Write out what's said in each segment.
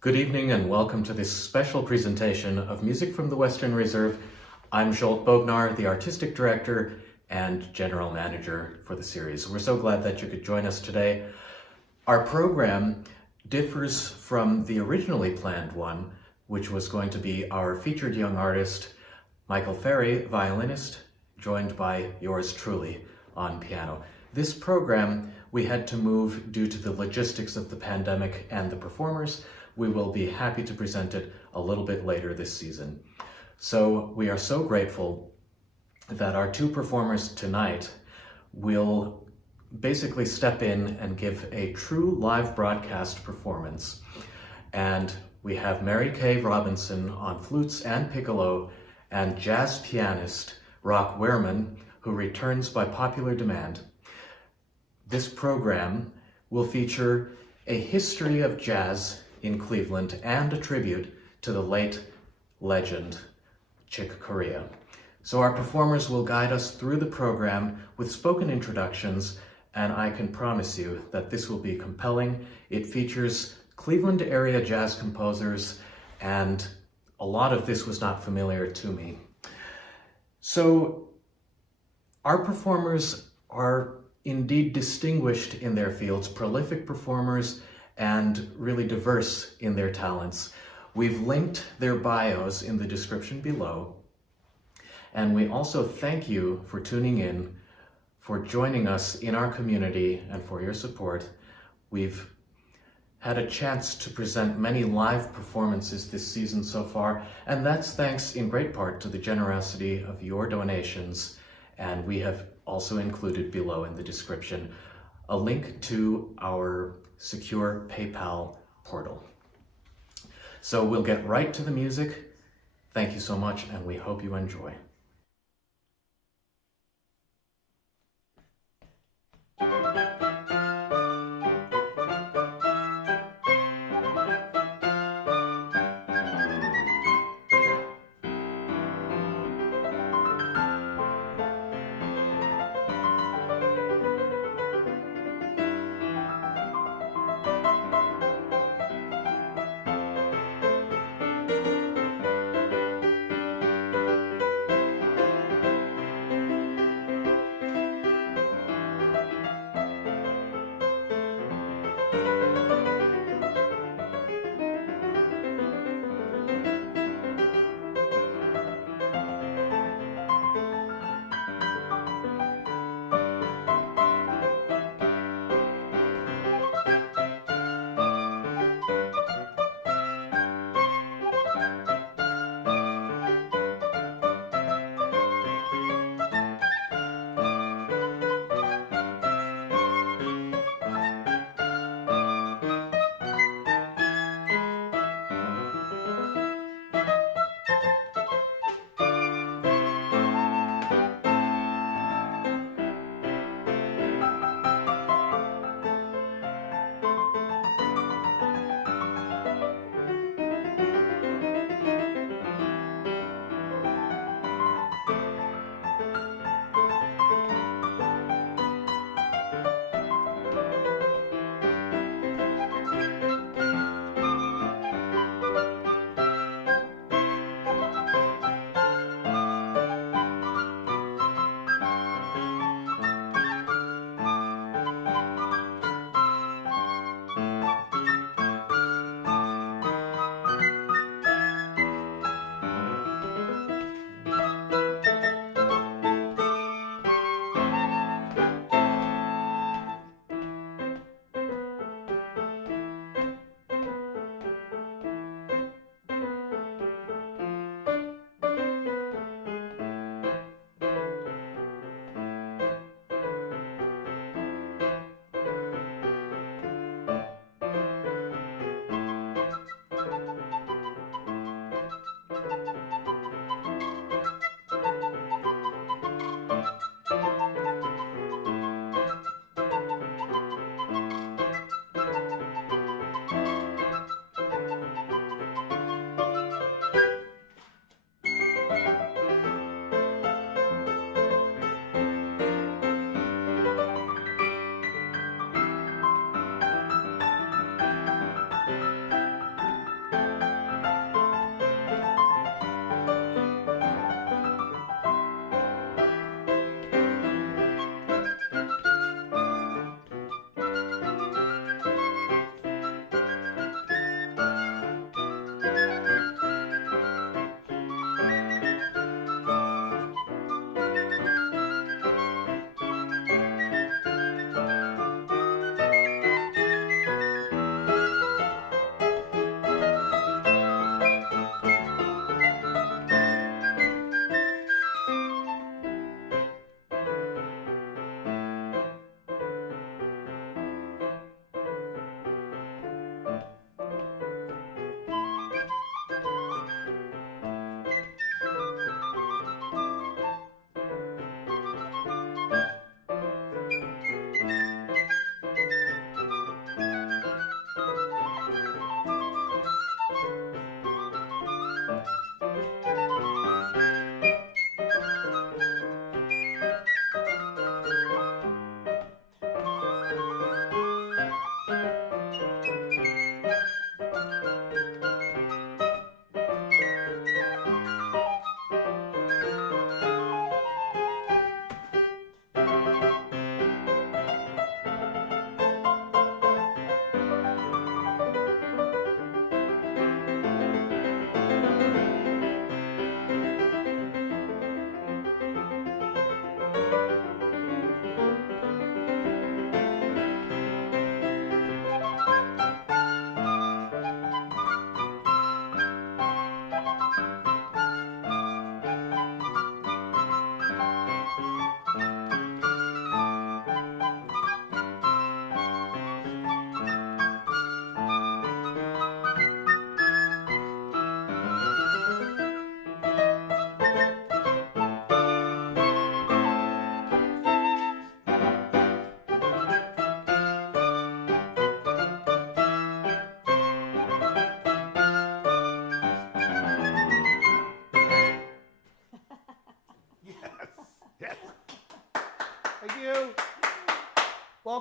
Good evening and welcome to this special presentation of Music from the Western Reserve. I'm Zsolt Bognar, the Artistic Director and General Manager for the series. We're so glad that you could join us today. Our program differs from the originally planned one, which was going to be our featured young artist, Michael Ferry, violinist, joined by yours truly on piano. This program we had to move due to the logistics of the pandemic and the performers. We will be happy to present it a little bit later this season. So we are so grateful that our two performers tonight will basically step in and give a true live broadcast performance. And we have Mary Kay Robinson on flutes and piccolo, and jazz pianist Rock Wehrmann, who returns by popular demand. This program will feature a history of jazz in Cleveland and a tribute to the late legend Chick Corea. So our performers will guide us through the program with spoken introductions, and I can promise you that this will be compelling. It features Cleveland area jazz composers, and a lot of this was not familiar to me. So our performers are indeed distinguished in their fields, prolific performers, and really diverse in their talents. We've linked their bios in the description below, and we also thank you for tuning in, for joining us in our community, and for your support. We've had a chance to present many live performances this season so far, and that's thanks in great part to the generosity of your donations, and we have also included below in the description a link to our secure PayPal portal. So we'll get right to the music. Thank you so much, and we hope you enjoy.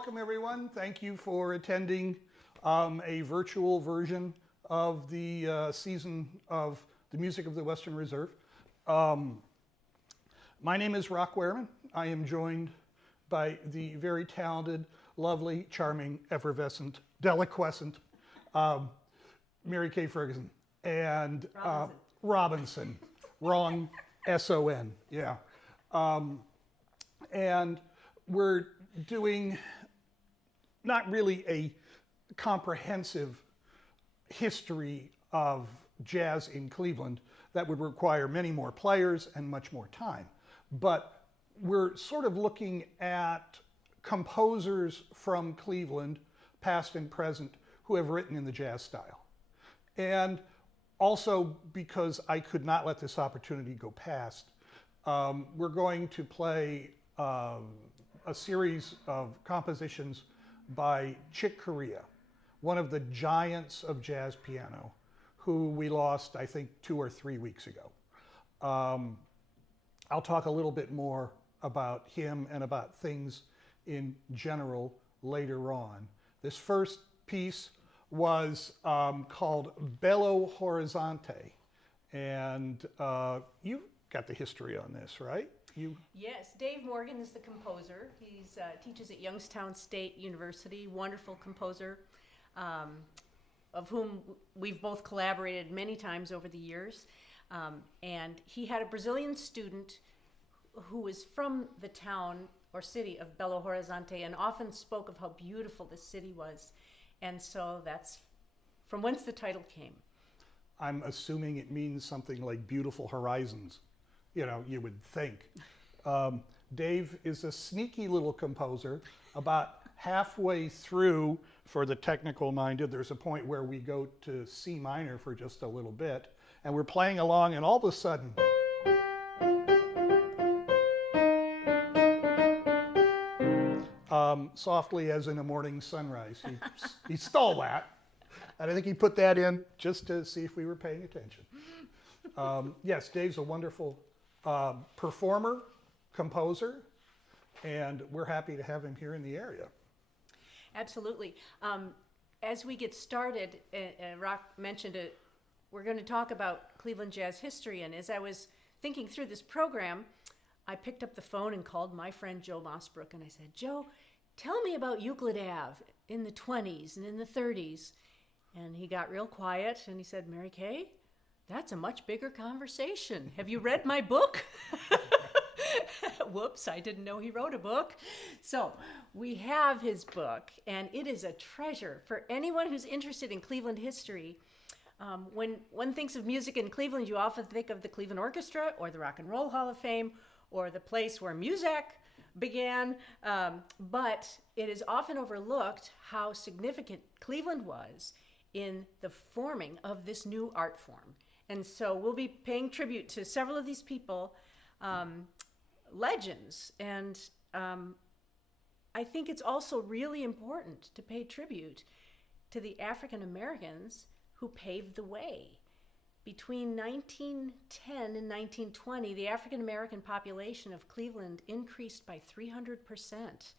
welcome everyone. Thank you for attending a virtual version of the season of the Music of the Western Reserve. My name is Rock Wehrmann. I am joined by the very talented, lovely, charming, effervescent, deliquescent Mary Kay Ferguson and Robinson. Wrong S-O-N, yeah. And we're doing not really a comprehensive history of jazz in Cleveland that would require many more players and much more time. But we're sort of looking at composers from Cleveland, past and present, who have written in the jazz style. And also, because I could not let this opportunity go past, we're going to play a series of compositions by Chick Corea, one of the giants of jazz piano, who we lost, I think, 2 or 3 weeks ago. I'll talk a little bit more about him and about things in general later on. This first piece was called Belo Horizante, and you got the history on this, right? Yes, Dave Morgan is the composer. He teaches at Youngstown State University, wonderful composer, of whom we've both collaborated many times over the years. And he had a Brazilian student who was from the town or city of Belo Horizante and often spoke of how beautiful the city was. And so that's from whence the title came. I'm assuming it means something like beautiful horizons. You know, you would think. Dave is a sneaky little composer. About halfway through, for the technical minded, there's a point where we go to C minor for just a little bit, and we're playing along, and all of a sudden, softly as in a morning sunrise, he stole that, and I think he put that in just to see if we were paying attention. Yes, Dave's a wonderful performer, composer, and we're happy to have him here in the area. Absolutely. As we get started, Rock mentioned it, we're going to talk about Cleveland jazz history, and as I was thinking through this program, I picked up the phone and called my friend Joe Mossbrook, and I said, Joe, tell me about Euclid Ave in the 20s and in the 30s. And he got real quiet, and he said, Mary Kay, that's a much bigger conversation. Have you read my book? Whoops, I didn't know he wrote a book. So we have his book, and it is a treasure for anyone who's interested in Cleveland history. When one thinks of music in Cleveland, you often think of the Cleveland Orchestra or the Rock and Roll Hall of Fame or the place where music began. But it is often overlooked how significant Cleveland was in the forming of this new art form. And so we'll be paying tribute to several of these people, legends. And I think it's also really important to pay tribute to the African Americans who paved the way. Between 1910 and 1920, the African American population of Cleveland increased by 300%.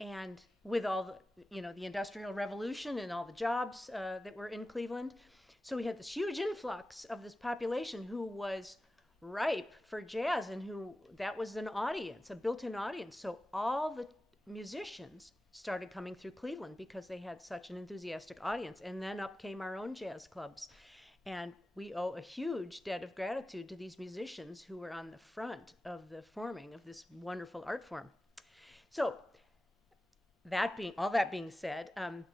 And with all the Industrial Revolution and all the jobs that were in Cleveland, so we had this huge influx of this population who was ripe for jazz, and who that was an audience, a built-in audience. So all the musicians started coming through Cleveland because they had such an enthusiastic audience. And then up came our own jazz clubs. And we owe a huge debt of gratitude to these musicians who were on the front of the forming of this wonderful art form. So all that being said,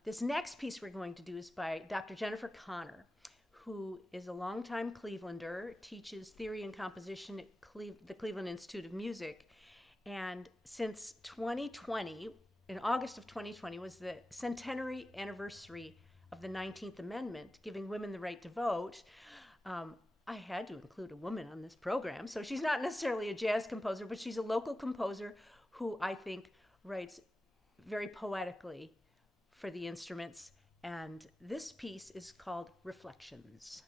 this next piece we're going to do is by Dr. Jennifer Connor, who is a longtime Clevelander, teaches theory and composition at the Cleveland Institute of Music. And since 2020, in August of 2020, was the centenary anniversary of the 19th Amendment, giving women the right to vote. I had to include a woman on this program. So she's not necessarily a jazz composer, but she's a local composer who I think writes very poetically for the instruments. And this piece is called Reflections.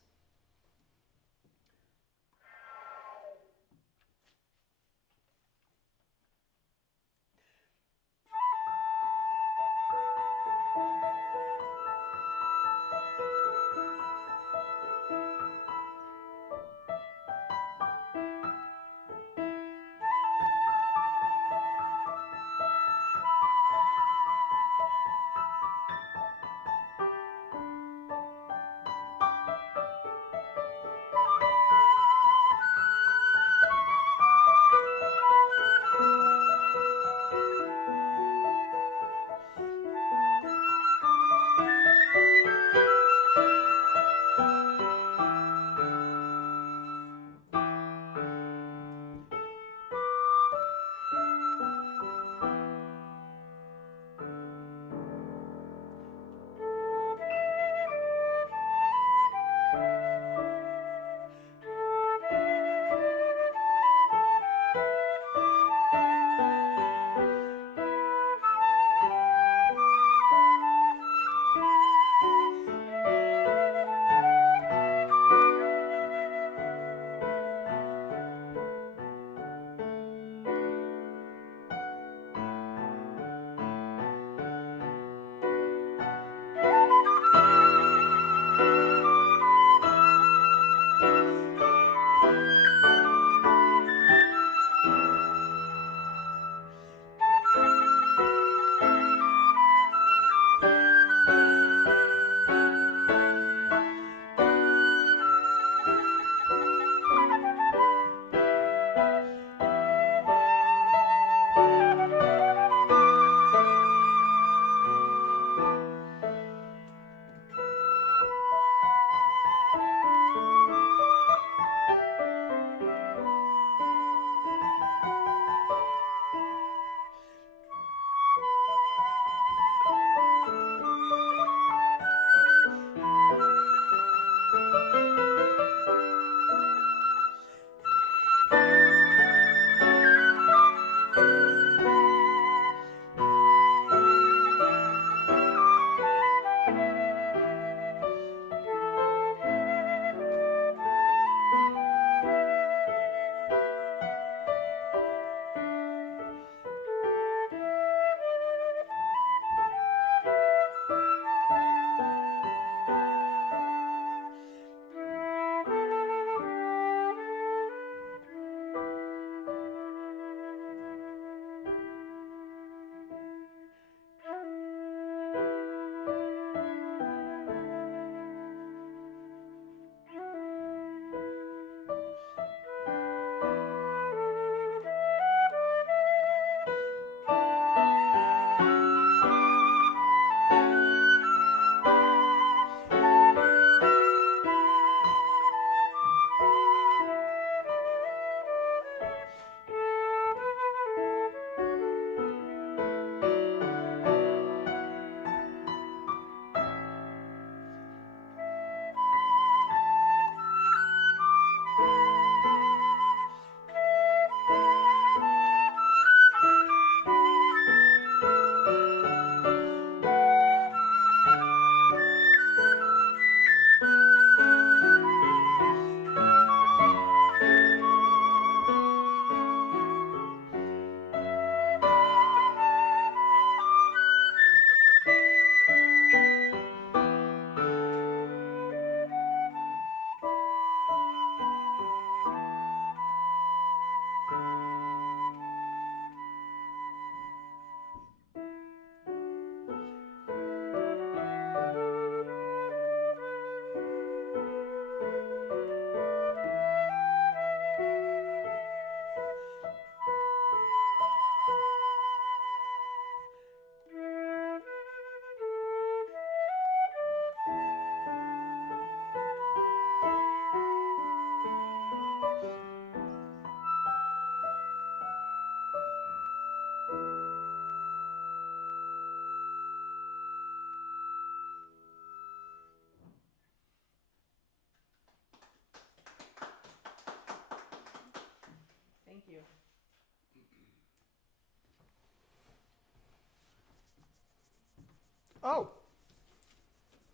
Oh,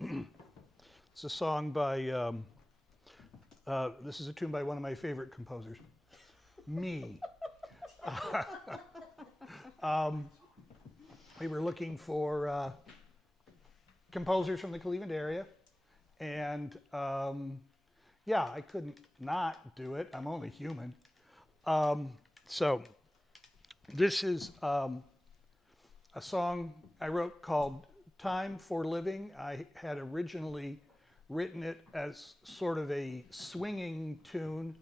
it's a song by, this is a tune by one of my favorite composers, me. We were looking for composers from the Cleveland area, and yeah, I couldn't not do it. I'm only human. So this is a song I wrote called Time for Living. I had originally written it as sort of a swinging tune,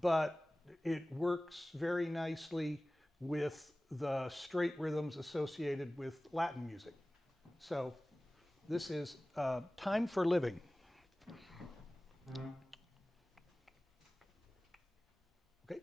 but it works very nicely with the straight rhythms associated with Latin music. So this is Time for Living. Okay.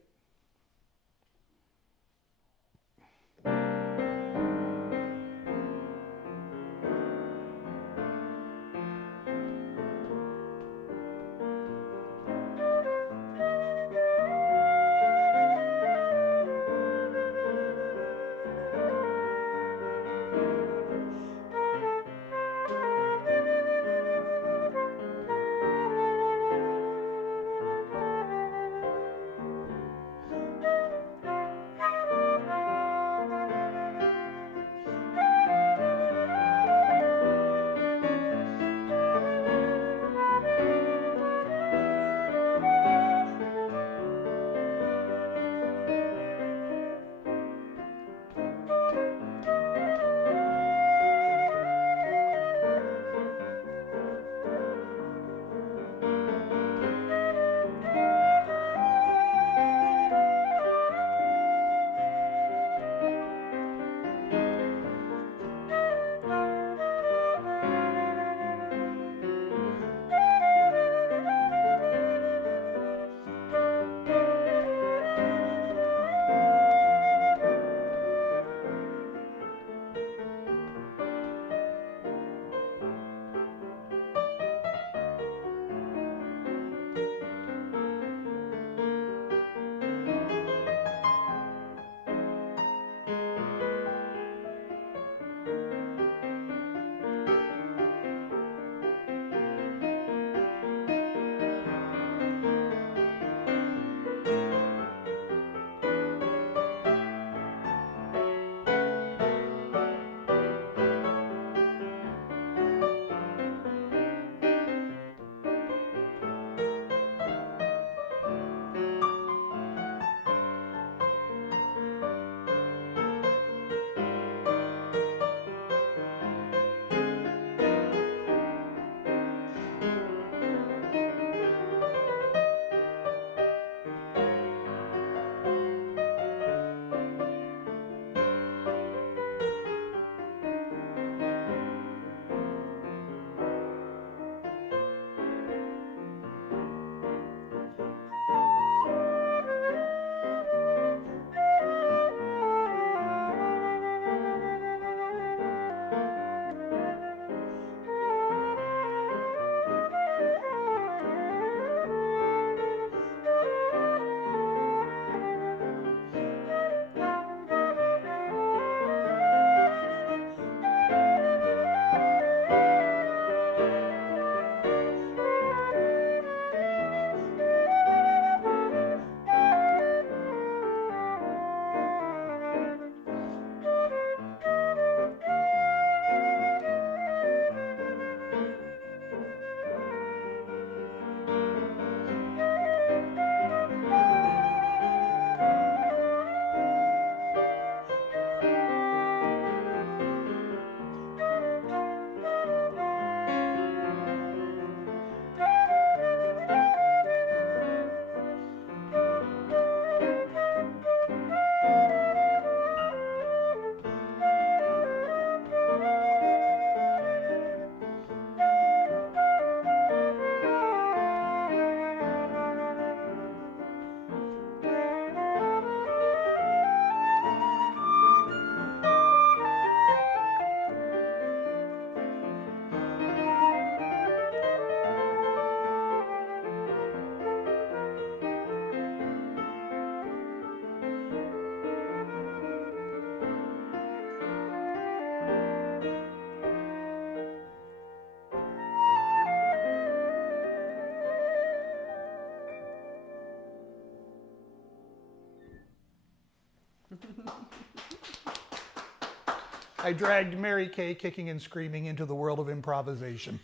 I dragged Mary Kay kicking and screaming into the world of improvisation.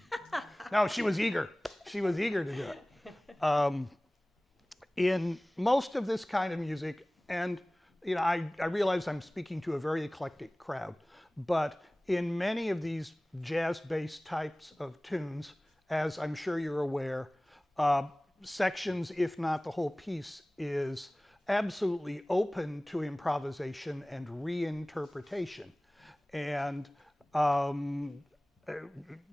No, she was eager. She was eager to do it. In most of this kind of music, and I realize I'm speaking to a very eclectic crowd, but in many of these jazz-based types of tunes, as I'm sure you're aware, sections, if not the whole piece, is absolutely open to improvisation and reinterpretation. And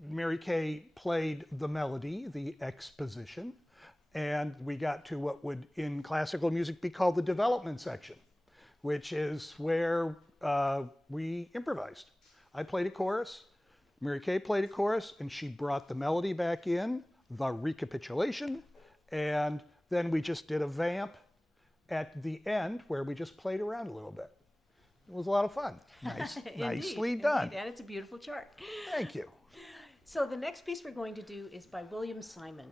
Mary Kay played the melody, the exposition, and we got to what would in classical music be called the development section, which is where we improvised. I played a chorus, Mary Kay played a chorus, and she brought the melody back in, the recapitulation, and then we just did a vamp at the end where we just played around a little bit. It was a lot of fun. Nicely done. Indeed, and it's a beautiful chart. Thank you. So the next piece we're going to do is by William Simon.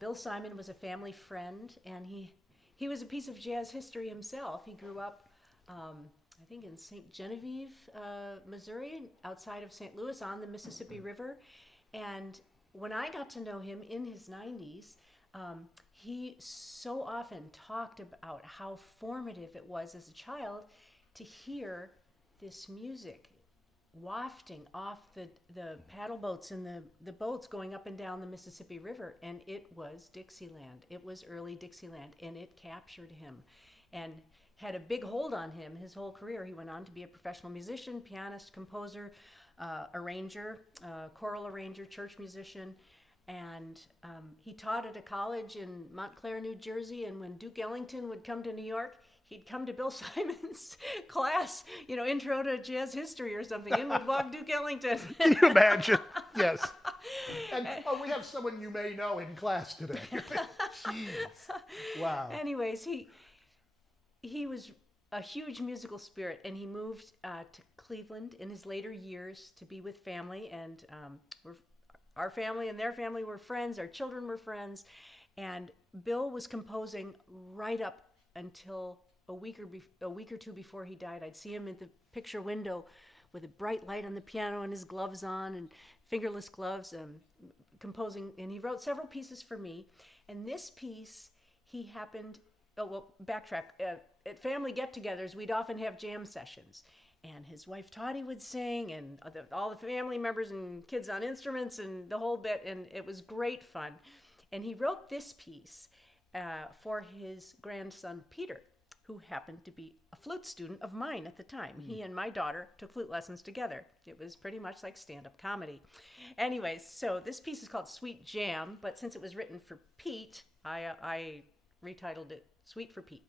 Bill Simon was a family friend, and he was a piece of jazz history himself. He grew up, I think, in St. Genevieve, Missouri, outside of St. Louis on the Mississippi River. And when I got to know him in his 90s, he so often talked about how formative it was as a child to hear this music wafting off the paddle boats and the boats going up and down the Mississippi River. And it was Dixieland. It was early Dixieland, and it captured him and had a big hold on him his whole career. He went on to be a professional musician, pianist, composer, arranger, choral arranger, church musician. And he taught at a college in Montclair, New Jersey. And when Duke Ellington would come to New York, he'd come to Bill Simon's class, intro to jazz history or something. In would walk Duke Ellington. Can you imagine? Yes. And we have someone you may know in class today. Jeez. Wow. Anyways, he was a huge musical spirit, and he moved to Cleveland in his later years to be with family. And our family and their family were friends. Our children were friends. And Bill was composing right up until a week or two before he died. I'd see him in the picture window with a bright light on the piano and his gloves on and fingerless gloves, composing. And he wrote several pieces for me. And this piece, he happened, backtrack. At family get-togethers, we'd often have jam sessions. And his wife Toddy would sing, and all the family members and kids on instruments and the whole bit, and it was great fun. And he wrote this piece for his grandson Peter, who happened to be a flute student of mine at the time. He and my daughter took flute lessons together. It was pretty much like stand-up comedy. Anyways, so this piece is called Sweet Jam, but since it was written for Pete, I retitled it Sweet for Pete.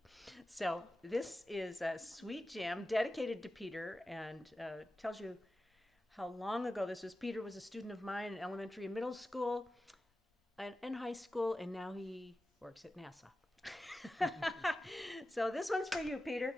So this is a Sweet Jam dedicated to Peter, and tells you how long ago this was. Peter was a student of mine in elementary and middle school and high school, and now he works at NASA. So this one's for you, Peter.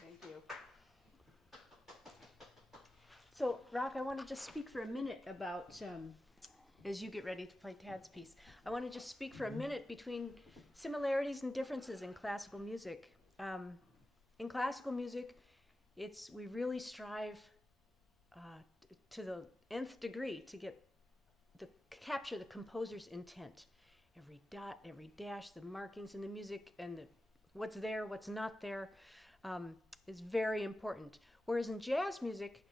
Thank you. So, Rock, I want to just speak for a minute about, as you get ready to play Tad's piece, I want to just speak for a minute between similarities and differences in classical music. In classical music, we really strive to the nth degree to capture the composer's intent. Every dot, every dash, the markings in the music, and what's there, what's not there, is very important. Whereas in jazz music,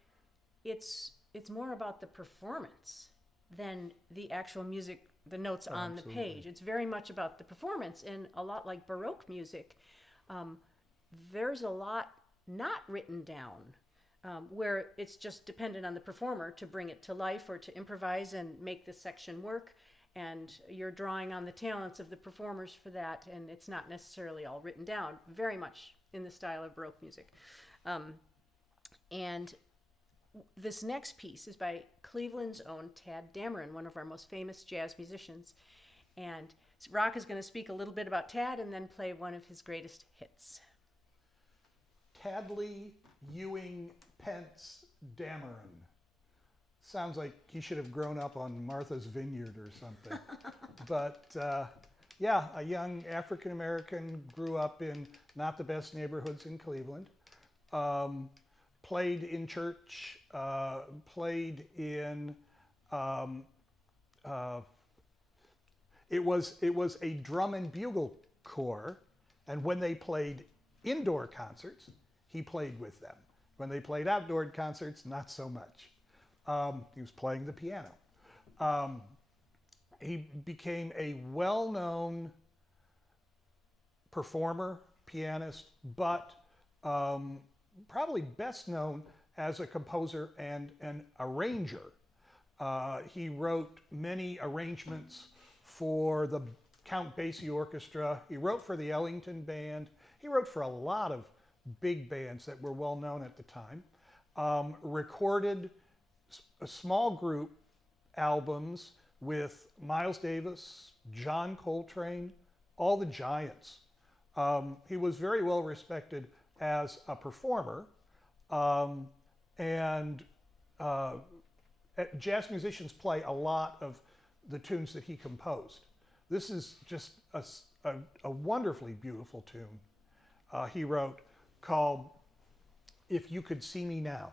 it's more about the performance than the actual music, the notes on the page. It's very much about the performance, and a lot like Baroque music, there's a lot not written down, where it's just dependent on the performer to bring it to life or to improvise and make the section work, and you're drawing on the talents of the performers for that, and it's not necessarily all written down, very much in the style of Baroque music. And this next piece is by Cleveland's own Tad Dameron, one of our most famous jazz musicians. And Rock is going to speak a little bit about Tad and then play one of his greatest hits. Tadley Ewing Pence Dameron. Sounds like he should have grown up on Martha's Vineyard or something. But yeah, a young African American, grew up in not the best neighborhoods in Cleveland. Played in church, played in, it was a drum and bugle corps, and when they played indoor concerts, he played with them. When they played outdoor concerts, not so much. He was playing the piano. He became a well-known performer, pianist, but probably best known as a composer and an arranger. He wrote many arrangements for the Count Basie Orchestra. He wrote for the Ellington Band. He wrote for a lot of big bands that were well known at the time. Recorded a small group albums with Miles Davis, John Coltrane, all the giants. He was very well respected as a performer, and jazz musicians play a lot of the tunes that he composed. This is just a wonderfully beautiful tune he wrote called If You Could See Me Now.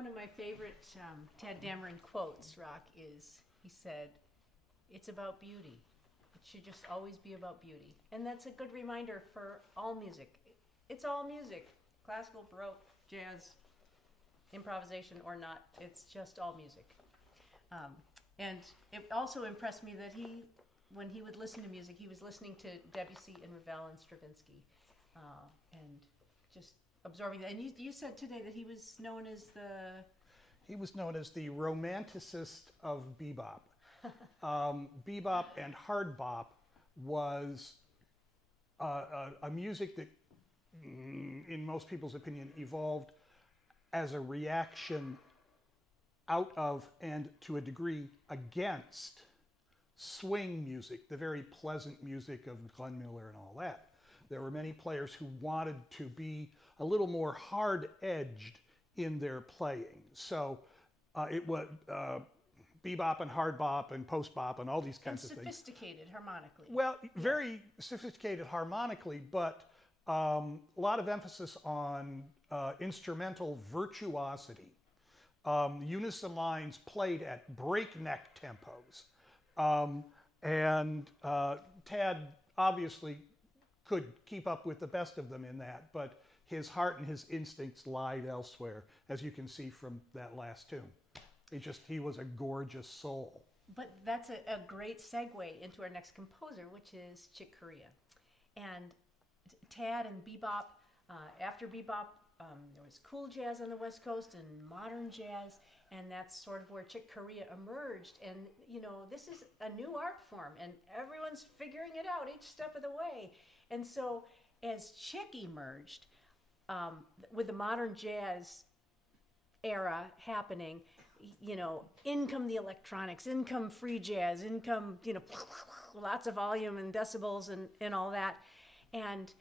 One of my favorite Tad Dameron quotes, Rock, is he said, "It's about beauty. It should just always be about beauty." And that's a good reminder for all music. It's all music. Classical, Baroque, jazz, improvisation or not. It's just all music. And it also impressed me that when he would listen to music, he was listening to Debussy and Ravel and Stravinsky, and just absorbing that. And you said today that he was known as the... He was known as the romanticist of bebop. Bebop and hard bop was a music that, in most people's opinion, evolved as a reaction out of and to a degree against swing music, the very pleasant music of Glenn Miller and all that. There were many players who wanted to be a little more hard-edged in their playing. So it was bebop and hard bop and post bop and all these kinds of things. Sophisticated harmonically. Well, very sophisticated harmonically, but a lot of emphasis on instrumental virtuosity. Unison lines played at breakneck tempos. And Tad obviously could keep up with the best of them in that, but his heart and his instincts lied elsewhere, as you can see from that last tune. He was a gorgeous soul. But that's a great segue into our next composer, which is Chick Corea. And Tad and bebop, after bebop, there was cool jazz on the West Coast and modern jazz, and that's sort of where Chick Corea emerged. And, you know, this is a new art form, and everyone's figuring it out each step of the way. And so as Chick emerged, with the modern jazz era happening, you know, in come the electronics, in come free jazz, in come, you know, lots of volume and decibels and all that. And,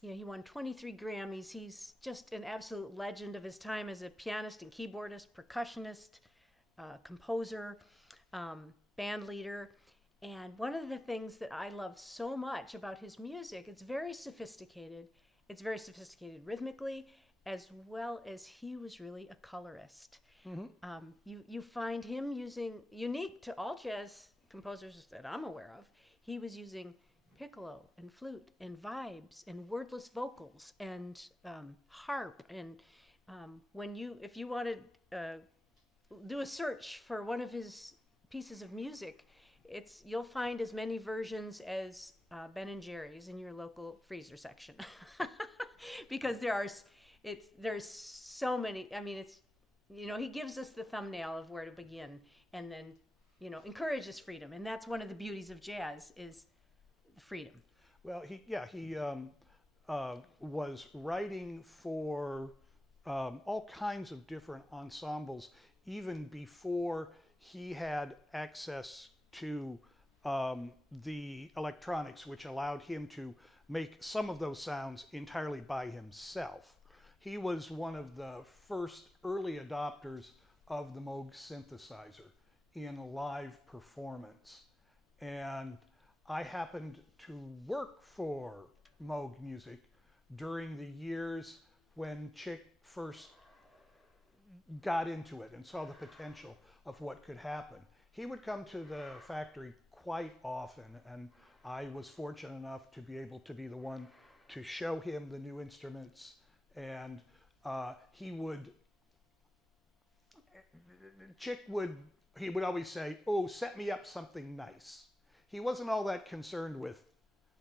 you know, he won 23 Grammys. He's just an absolute legend of his time as a pianist and keyboardist, percussionist, composer, band leader. And one of the things that I love so much about his music, it's very sophisticated. It's very sophisticated rhythmically, as well as he was really a colorist. Mm-hmm. You find him using, unique to all jazz composers that I'm aware of, he was using piccolo and flute and vibes and wordless vocals and harp. And if you want to do a search for one of his pieces of music, you'll find as many versions as Ben and Jerry's in your local freezer section, because there's so many. I mean, it's, you know, he gives us the thumbnail of where to begin, and then, you know, encourages freedom, and that's one of the beauties of jazz is freedom. Well, he was writing for all kinds of different ensembles even before he had access to the electronics, which allowed him to make some of those sounds entirely by himself. He was one of the first early adopters of the Moog synthesizer in live performance. And I happened to work for Moog Music during the years when Chick first got into it and saw the potential of what could happen. He would come to the factory quite often, and I was fortunate enough to be able to be the one to show him the new instruments, and he would always say, "Oh, set me up something nice." He wasn't all that concerned with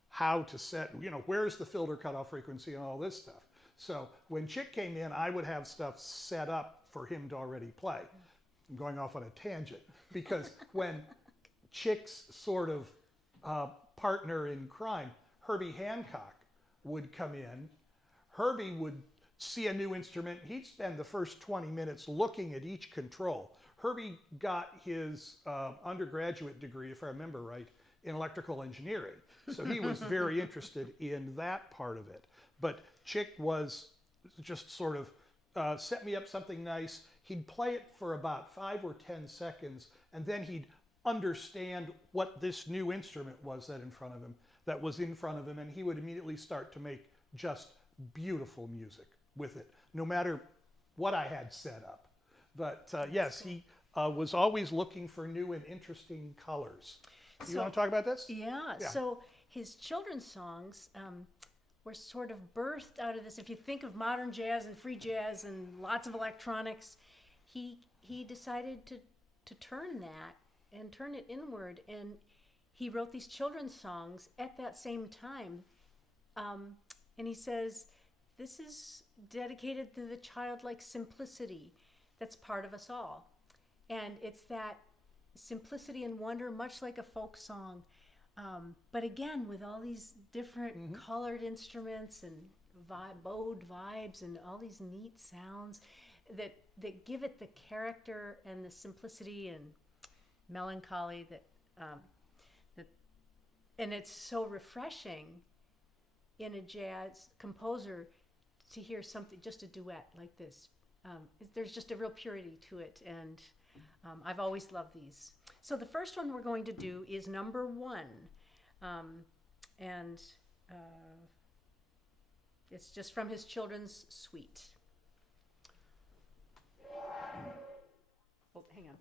how to set, you know, where's the filter cutoff frequency and all this stuff. So when Chick came in, I would have stuff set up for him to already play. I'm going off on a tangent, because when Chick's sort of partner in crime, Herbie Hancock, would come in, Herbie would see a new instrument. He'd spend the first 20 minutes looking at each control. Herbie got his undergraduate degree, if I remember right, in electrical engineering. So he was very interested in that part of it. But Chick was just sort of set me up something nice. He'd play it for about 5 or 10 seconds, and then he'd understand what this new instrument was that was in front of him, and he would immediately start to make just beautiful music with it. No matter what I had set up. But yes, he was always looking for new and interesting colors. You want to talk about this? Yeah. So his children's songs were sort of birthed out of this. If you think of modern jazz and free jazz and lots of electronics, he decided to turn that and turn it inward, and he wrote these children's songs at that same time. And he says, this is dedicated to the childlike simplicity that's part of us all. And it's that simplicity and wonder, much like a folk song. But again, with all these different colored instruments and bowed vibes and all these neat sounds that give it the character and the simplicity and melancholy that and it's so refreshing in a jazz composer to hear something, just a duet like this. There's just a real purity to it, and I've always loved these. So the first one we're going to do is number 1, and it's just from his children's suite. Oh, hang on.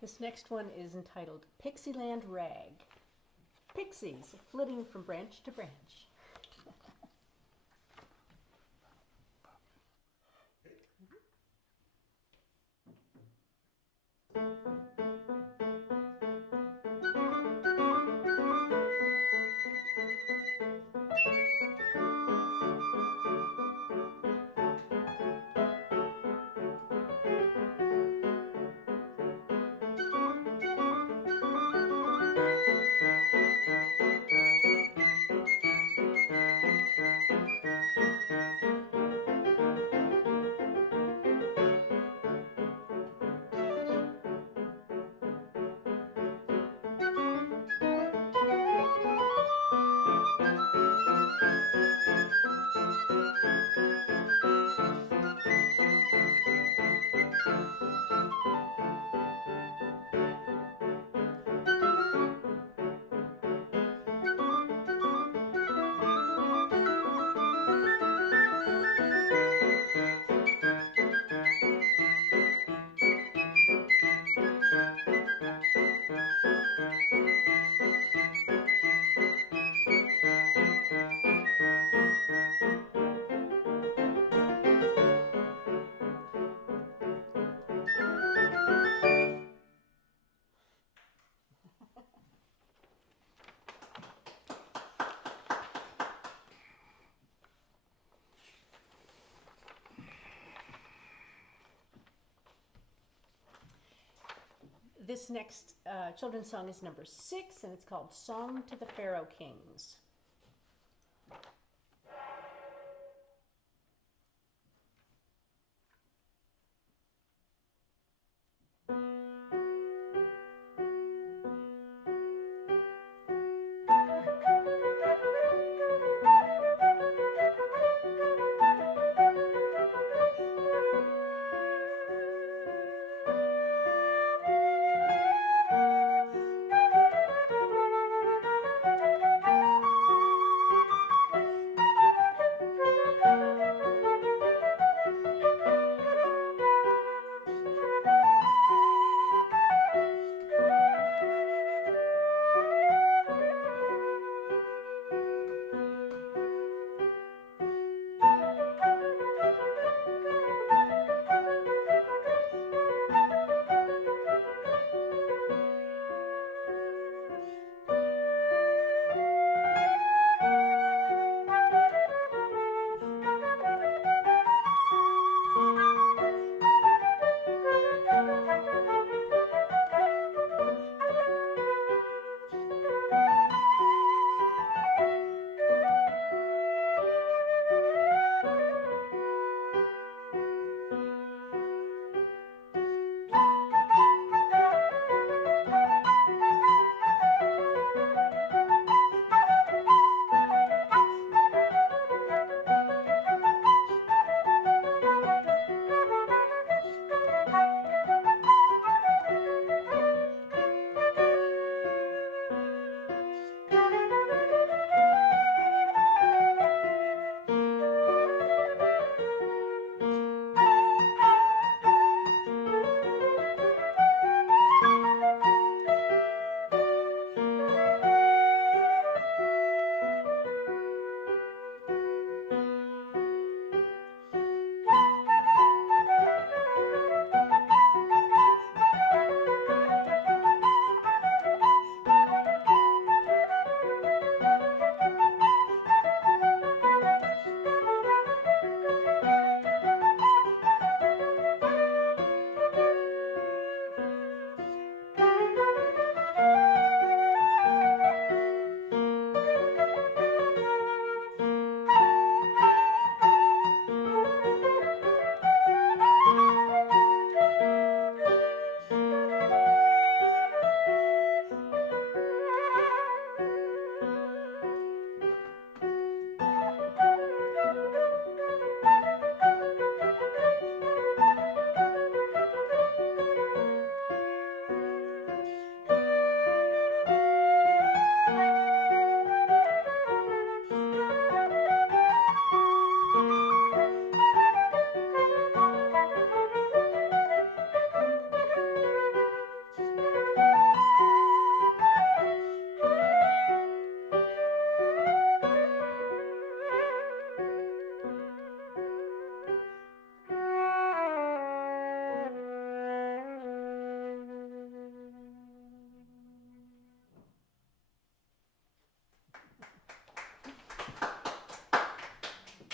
This next one is entitled Pixieland Rag. Pixies flitting from branch to branch. this next children's song is number 6, and it's called Song to the Pharaoh Kings.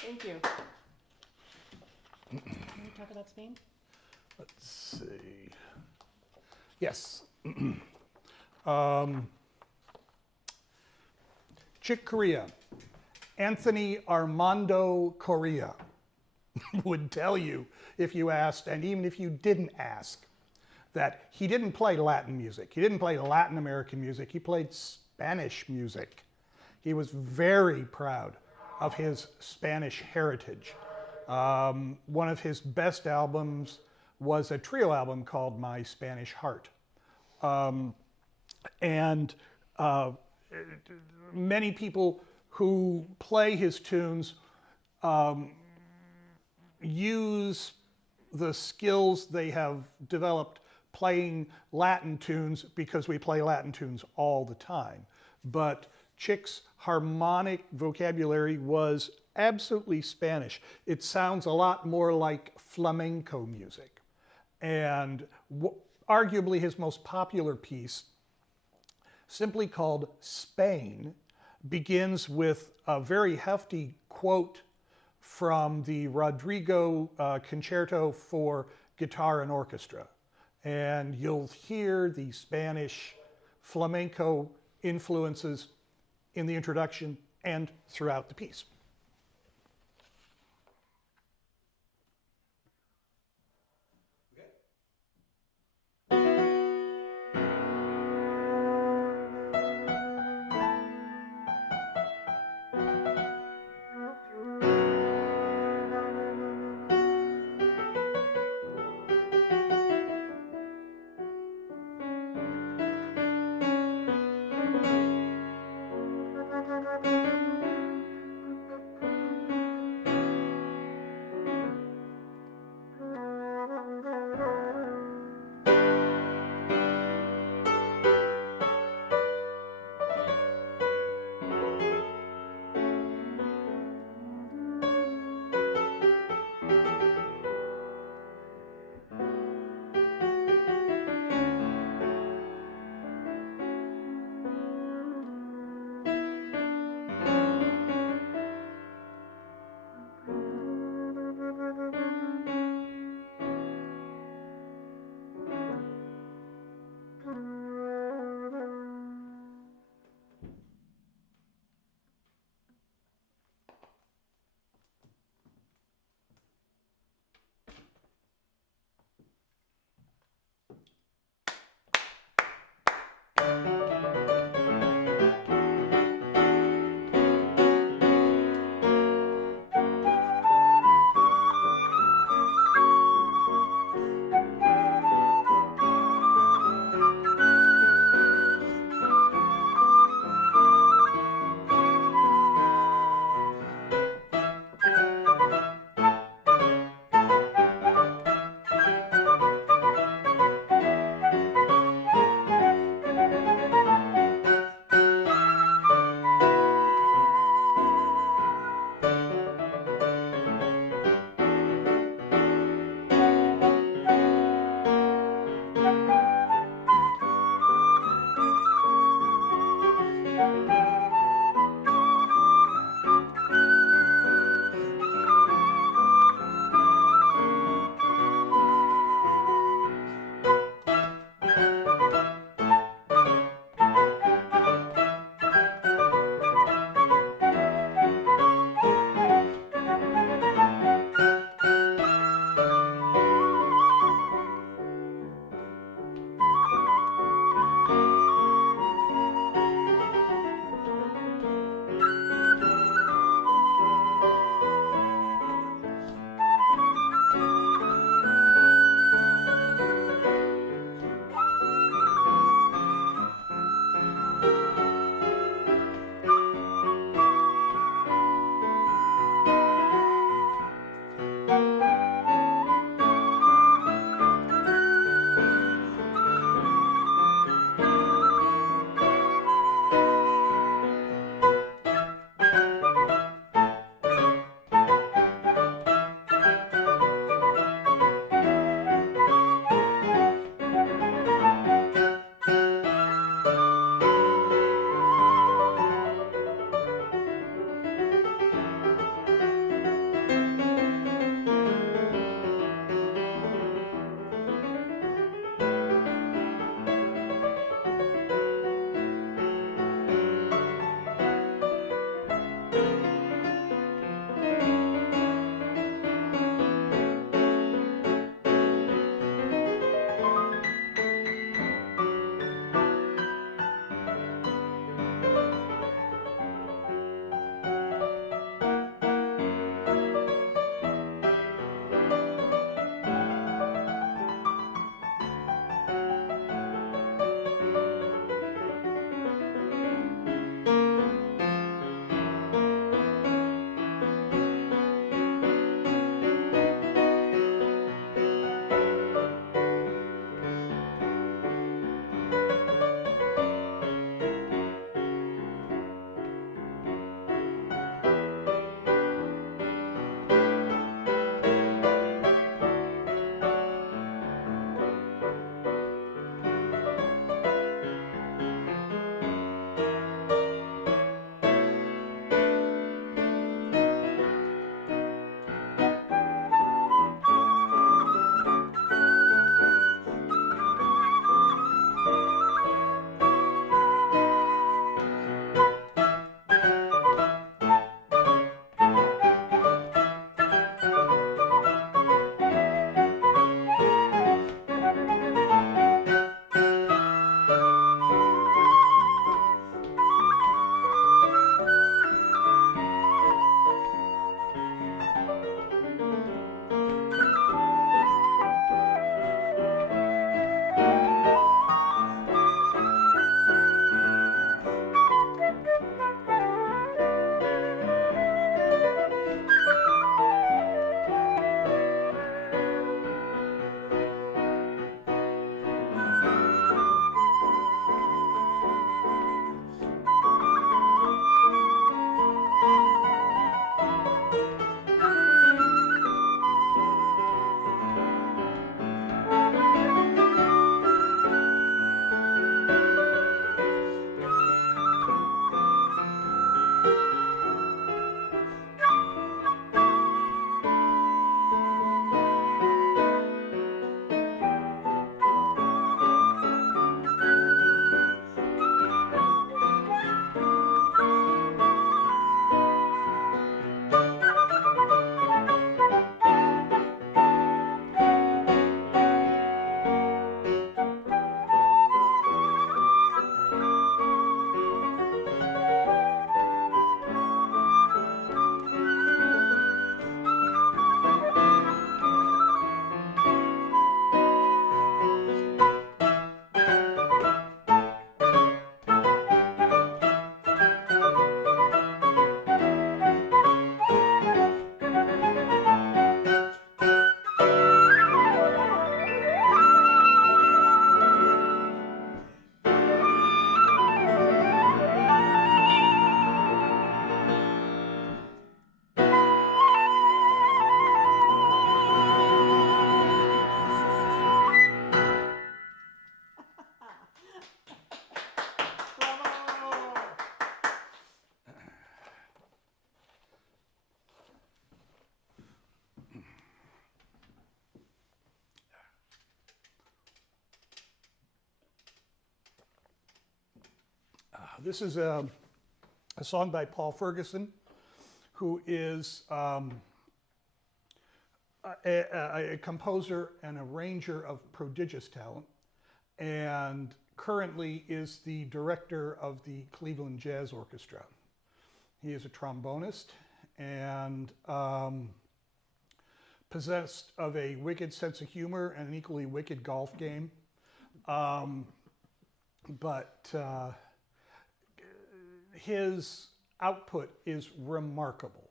Thank you. Can we talk about Spain? Let's see. Yes. Chick Corea, Anthony Armando Corea would tell you if you asked, and even if you didn't ask, that he didn't play Latin music. He didn't play Latin American music. He played Spanish music. He was very proud of his Spanish heritage. One of his best albums was a trio album called My Spanish Heart. Many people who play his tunes use the skills they have developed playing Latin tunes because we play Latin tunes all the time. But Chick's harmonic vocabulary was absolutely Spanish. It sounds a lot more like flamenco music. And arguably his most popular piece, simply called Spain, begins with a very hefty quote from the Rodrigo Concerto for Guitar and Orchestra. and you'll hear the Spanish flamenco influences in the introduction and throughout the piece. This is a song by Paul Ferguson, who is a composer and arranger of prodigious talent, and currently is the director of the Cleveland Jazz Orchestra. He is a trombonist and possessed of a wicked sense of humor and an equally wicked golf game. But his output is remarkable.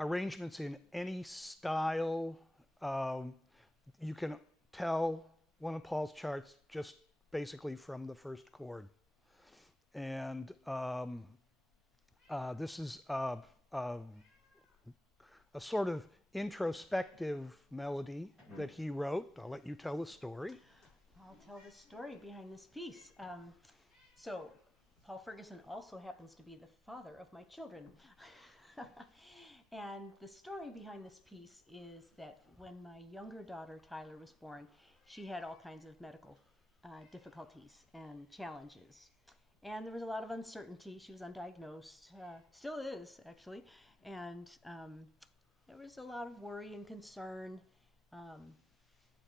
Arrangements in any style. You can tell one of Paul's charts just basically from the first chord. And this is a sort of introspective melody that he wrote. I'll let you tell the story. I'll tell the story behind this piece. So Paul Ferguson also happens to be the father of my children. And the story behind this piece is that when my younger daughter Tyler was born, she had all kinds of medical difficulties and challenges. And there was a lot of uncertainty. She was undiagnosed, still is actually. And there was a lot of worry and concern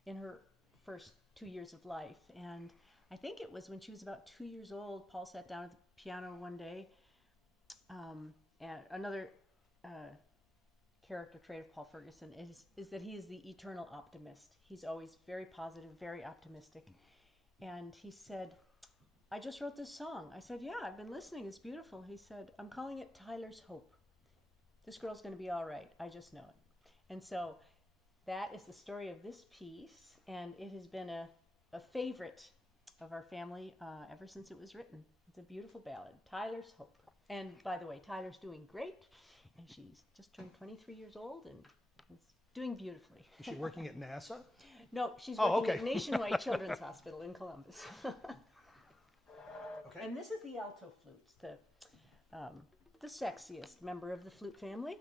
in her first 2 years of life. And I think it was when she was about 2 years old, Paul sat down at the piano one day. And another character trait of Paul Ferguson is that he is the eternal optimist. He's always very positive, very optimistic. And he said, I just wrote this song. I said, yeah, I've been listening. It's beautiful. He said, I'm calling it Tyler's Hope. This girl's going to be all right. I just know it. And so that is the story of this piece. And it has been a favorite of our family ever since it was written. It's a beautiful ballad, Tyler's Hope. And by the way, Tyler's doing great. And she's just turned 23 years old and is doing beautifully. Is she working at NASA? No, she's working okay. at Nationwide Children's Hospital in Columbus. Okay. And this is the alto flute, the sexiest member of the flute family.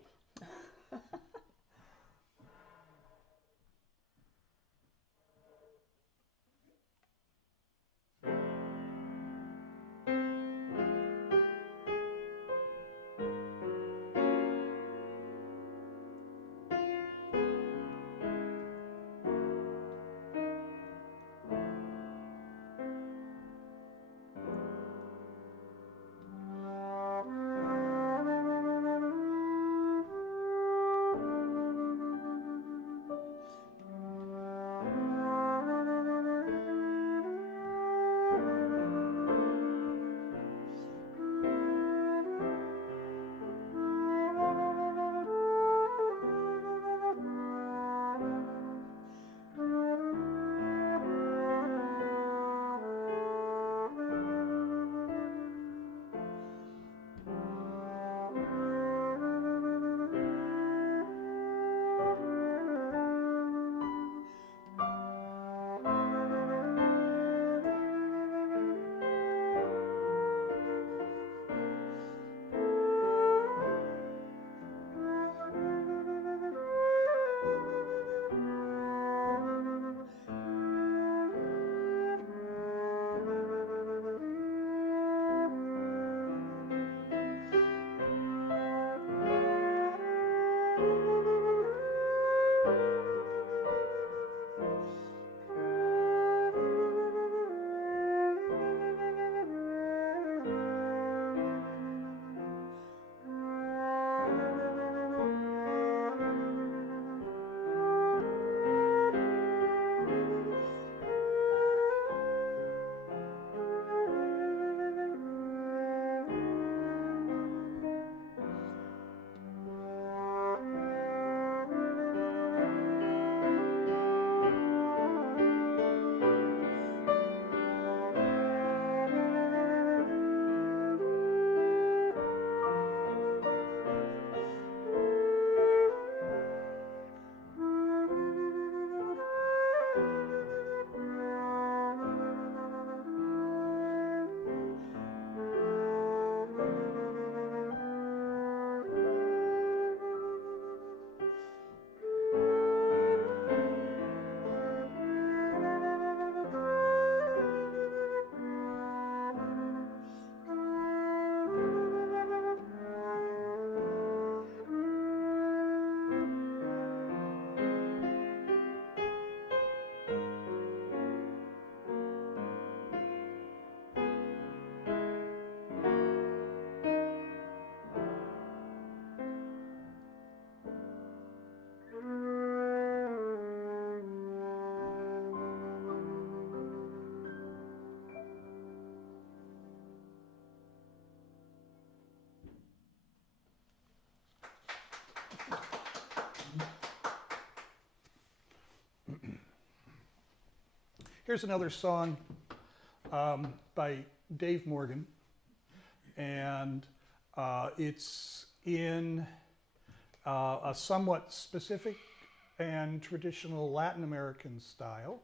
Here's another song by Dave Morgan, and it's in a somewhat specific and traditional Latin American style.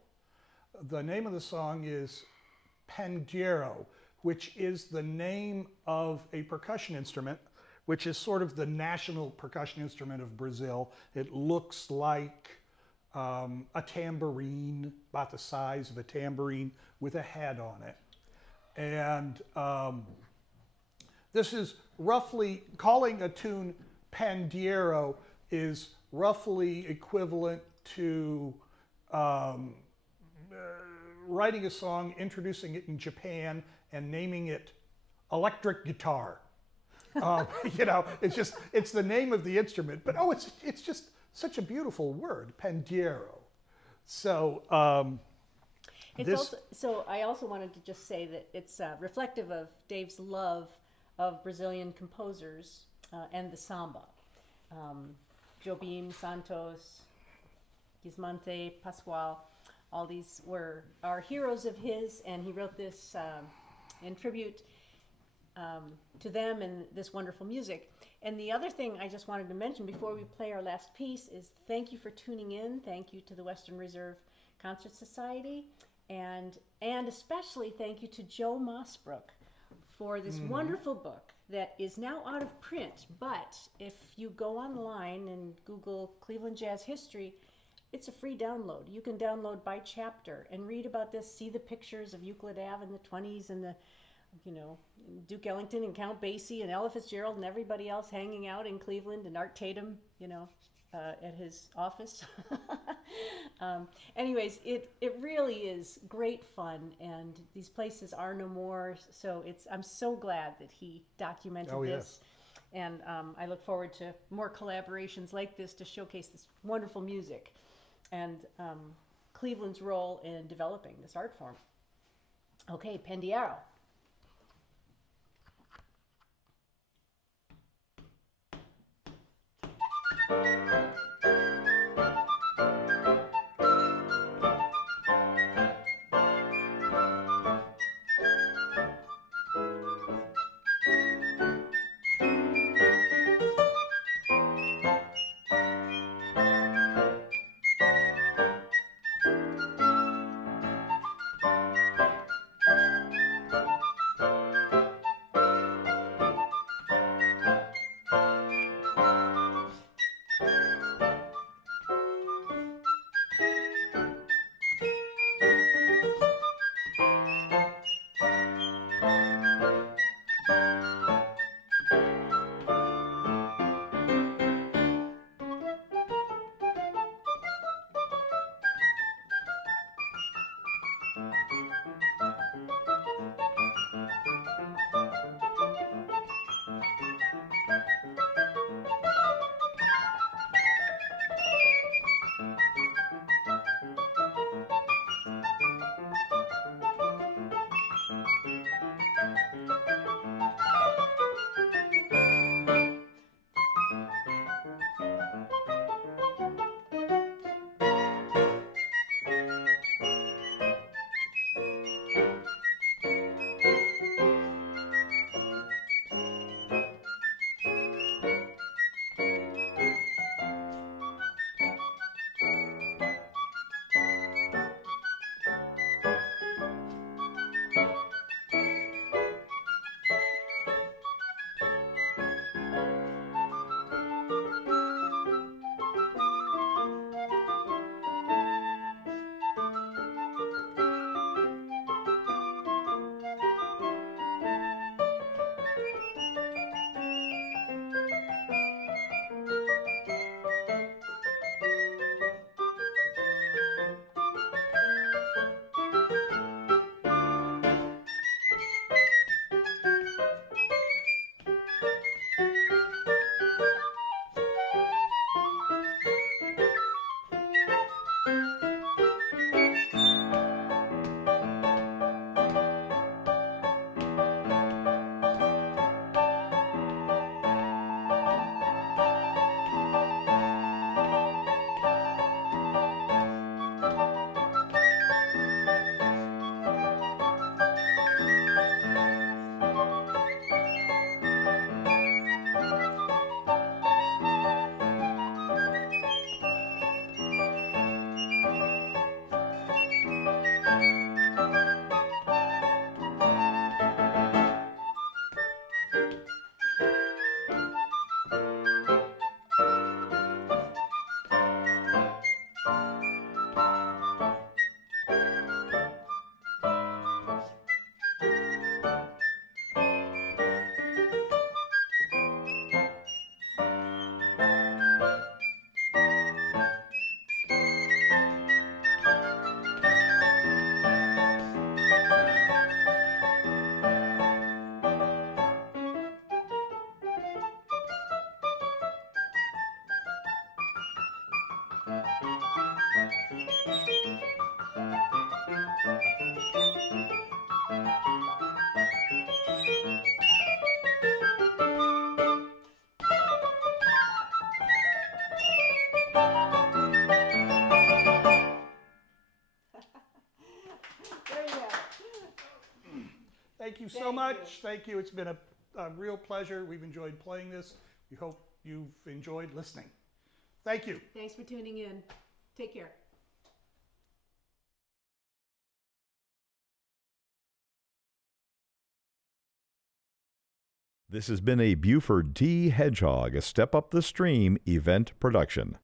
The name of the song is Pandiero, which is the name of a percussion instrument, which is sort of the national percussion instrument of Brazil. It looks like a tambourine, about the size of a tambourine with a head on it. And this is roughly, calling a tune Pandiero is roughly equivalent to writing a song, introducing it in Japan, and naming it electric guitar. You know, it's the name of the instrument, but it's just such a beautiful word, Pandiero. So so I also wanted to just say that it's reflective of Dave's love of Brazilian composers and the samba. Jobim, Santos, Gismonte, Pascoal, all these are heroes of his, and he wrote this in tribute to them and this wonderful music. And the other thing I just wanted to mention before we play our last piece is thank you for tuning in. Thank you to the Western Reserve Concert Society, and especially thank you to Joe Mossbrook for this wonderful book that is now out of print. But if you go online and Google Cleveland Jazz History, it's a free download. You can download by chapter and read about this, see the pictures of Euclid Ave in the 20s and the, you know, Duke Ellington and Count Basie and Ella Fitzgerald and everybody else hanging out in Cleveland, and Art Tatum, you know, at his office. Anyways, it really is great fun, and these places are no more. So I'm so glad that he documented this. And I look forward to more collaborations like this to showcase this wonderful music and Cleveland's role in developing this art form. Okay, Pandiero. Thank you so much. Thank you. It's been a real pleasure. We've enjoyed playing this. We hope you've enjoyed listening. Thank you. Thanks for tuning in. Take care. This has been a Buford T. Hedgehog, a Step Up the Stream event production.